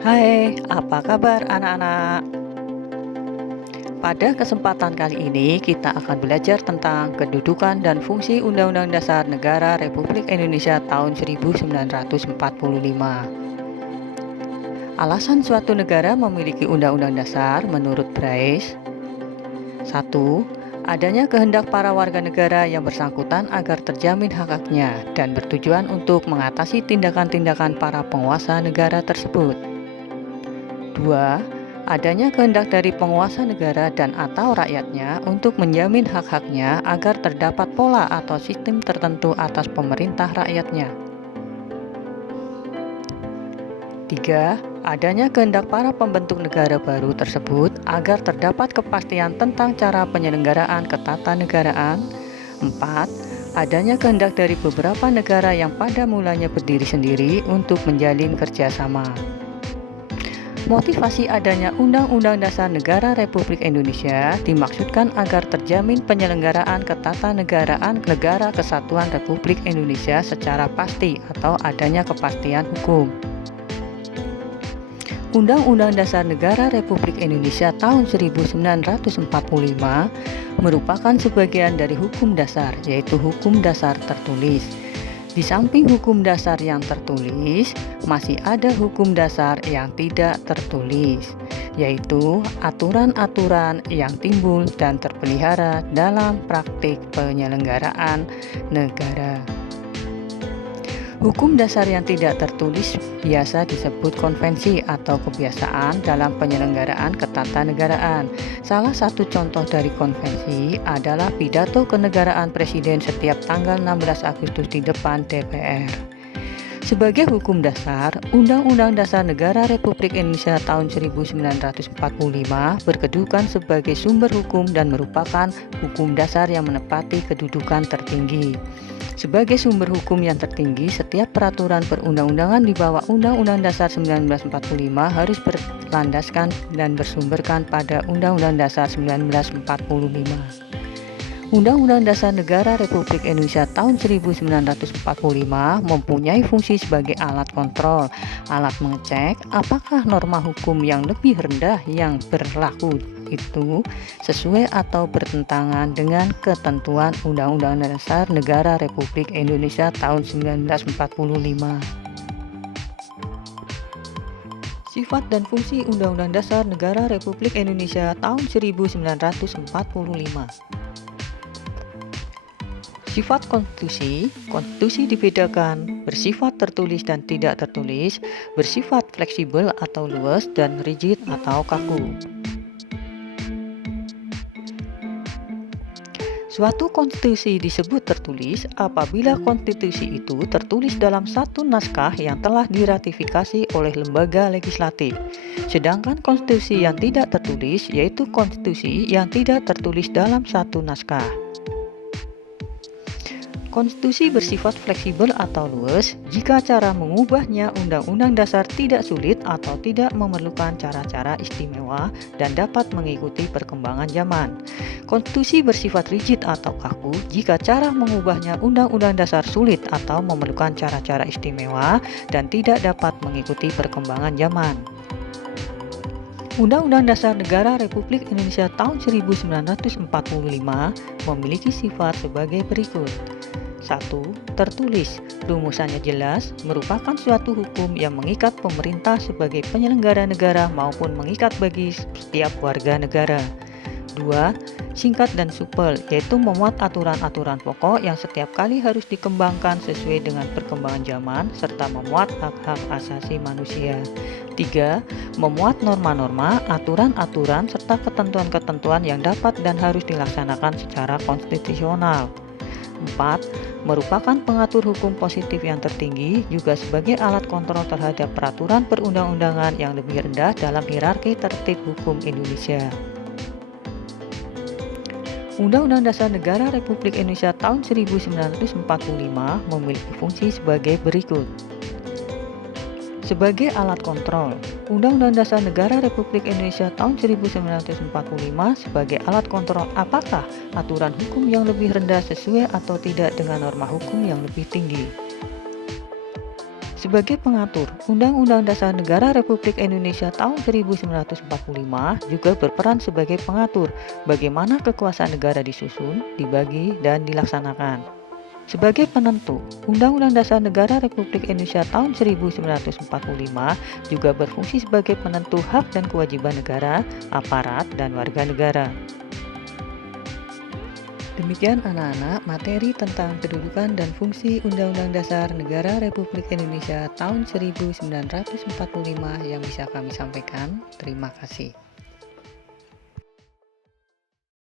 Hai, apa kabar anak-anak? Pada kesempatan kali ini kita akan belajar tentang kedudukan dan fungsi Undang-Undang Dasar Negara Republik Indonesia tahun 1945. Alasan suatu negara memiliki Undang-Undang Dasar menurut Bryce. 1. Adanya kehendak para warga negara yang bersangkutan agar terjamin hak-haknya dan bertujuan untuk mengatasi tindakan-tindakan para penguasa negara tersebut. 2. Adanya kehendak dari penguasa negara dan atau rakyatnya untuk menjamin hak-haknya agar terdapat pola atau sistem tertentu atas pemerintah rakyatnya. 3. Adanya kehendak para pembentuk negara baru tersebut agar terdapat kepastian tentang cara penyelenggaraan ketatanegaraan. 4. Adanya kehendak dari beberapa negara yang pada mulanya berdiri sendiri untuk menjalin kerjasama. Motivasi adanya Undang-Undang Dasar Negara Republik Indonesia dimaksudkan agar terjamin penyelenggaraan ketatanegaraan Negara Kesatuan Republik Indonesia secara pasti atau adanya kepastian hukum. Undang-Undang Dasar Negara Republik Indonesia tahun 1945 merupakan sebagian dari hukum dasar, yaitu hukum dasar tertulis. Di samping hukum dasar yang tertulis, masih ada hukum dasar yang tidak tertulis, yaitu aturan-aturan yang timbul dan terpelihara dalam praktik penyelenggaraan negara. Hukum dasar yang tidak tertulis biasa disebut konvensi atau kebiasaan dalam penyelenggaraan ketatanegaraan. Salah satu contoh dari konvensi adalah pidato kenegaraan Presiden setiap tanggal 16 Agustus di depan DPR. Sebagai hukum dasar, Undang-Undang Dasar Negara Republik Indonesia tahun 1945 berkedudukan sebagai sumber hukum dan merupakan hukum dasar yang menepati kedudukan tertinggi. Sebagai sumber hukum yang tertinggi, setiap peraturan perundang-undangan di bawah Undang-Undang Dasar 1945 harus berlandaskan dan bersumberkan pada Undang-Undang Dasar 1945. Undang-Undang Dasar Negara Republik Indonesia tahun 1945 mempunyai fungsi sebagai alat kontrol, alat mengecek apakah norma hukum yang lebih rendah yang berlaku itu sesuai atau bertentangan dengan ketentuan Undang-Undang Dasar Negara Republik Indonesia tahun 1945. Sifat dan fungsi Undang-Undang Dasar Negara Republik Indonesia tahun 1945. Sifat konstitusi, konstitusi dibedakan bersifat tertulis dan tidak tertulis, bersifat fleksibel atau luas, dan rigid atau kaku. Suatu konstitusi disebut tertulis apabila konstitusi itu tertulis dalam satu naskah yang telah diratifikasi oleh lembaga legislatif. Sedangkan konstitusi yang tidak tertulis yaitu konstitusi yang tidak tertulis dalam satu naskah. Konstitusi bersifat fleksibel atau luas jika cara mengubahnya Undang-Undang Dasar tidak sulit atau tidak memerlukan cara-cara istimewa dan dapat mengikuti perkembangan zaman. Konstitusi bersifat rigid atau kaku jika cara mengubahnya Undang-Undang Dasar sulit atau memerlukan cara-cara istimewa dan tidak dapat mengikuti perkembangan zaman. Undang-Undang Dasar Negara Republik Indonesia tahun 1945 memiliki sifat sebagai berikut. 1. Tertulis. Rumusannya jelas, merupakan suatu hukum yang mengikat pemerintah sebagai penyelenggara negara maupun mengikat bagi setiap warga negara. 2. Singkat dan supel, yaitu memuat aturan-aturan pokok yang setiap kali harus dikembangkan sesuai dengan perkembangan zaman serta memuat hak-hak asasi manusia. 3. Memuat norma-norma, aturan-aturan serta ketentuan-ketentuan yang dapat dan harus dilaksanakan secara konstitusional. 4. Merupakan pengatur hukum positif yang tertinggi juga sebagai alat kontrol terhadap peraturan perundang-undangan yang lebih rendah dalam hierarki tertib hukum Indonesia. Undang-Undang Dasar Negara Republik Indonesia tahun 1945 memiliki fungsi sebagai berikut. Sebagai alat kontrol, Undang-Undang Dasar Negara Republik Indonesia tahun 1945 sebagai alat kontrol apakah aturan hukum yang lebih rendah sesuai atau tidak dengan norma hukum yang lebih tinggi. Sebagai pengatur, Undang-Undang Dasar Negara Republik Indonesia tahun 1945 juga berperan sebagai pengatur bagaimana kekuasaan negara disusun, dibagi, dan dilaksanakan. Sebagai penentu, Undang-Undang Dasar Negara Republik Indonesia tahun 1945 juga berfungsi sebagai penentu hak dan kewajiban negara, aparat, dan warga negara. Demikian anak-anak materi tentang kedudukan dan fungsi Undang-Undang Dasar Negara Republik Indonesia tahun 1945 yang bisa kami sampaikan. Terima kasih.